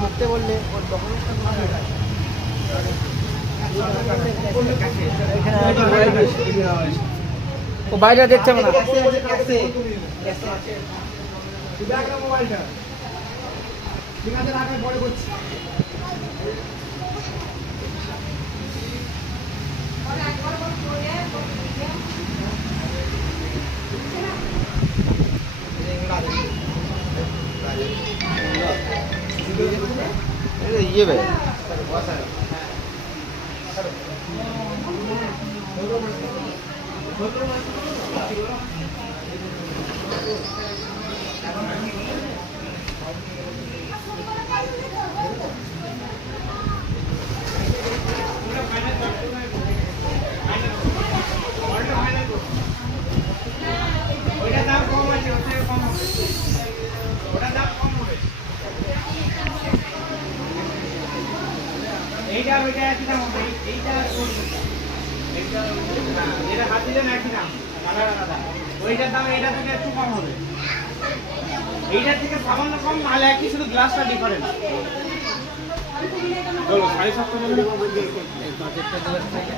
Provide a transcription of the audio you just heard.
ঢুকতে বললে ওর ডকুমেন্টটা ও বাইরে দেখতে হবে না। মোবাইলটা ঠিক আছে রাখা পরে করছি। ये भाई এইটা ওইটা একই দাম হবে। এইটা এটা হাত দিলে না একই দাম, আলাদা আলাদা। ওইটার দাম এইটা থেকে একটু কম হবে, এইটার থেকে সামান্য কম, মাল একই, শুধু গ্লাসটা ডিফারেন্ট। বলো 750 টাকা।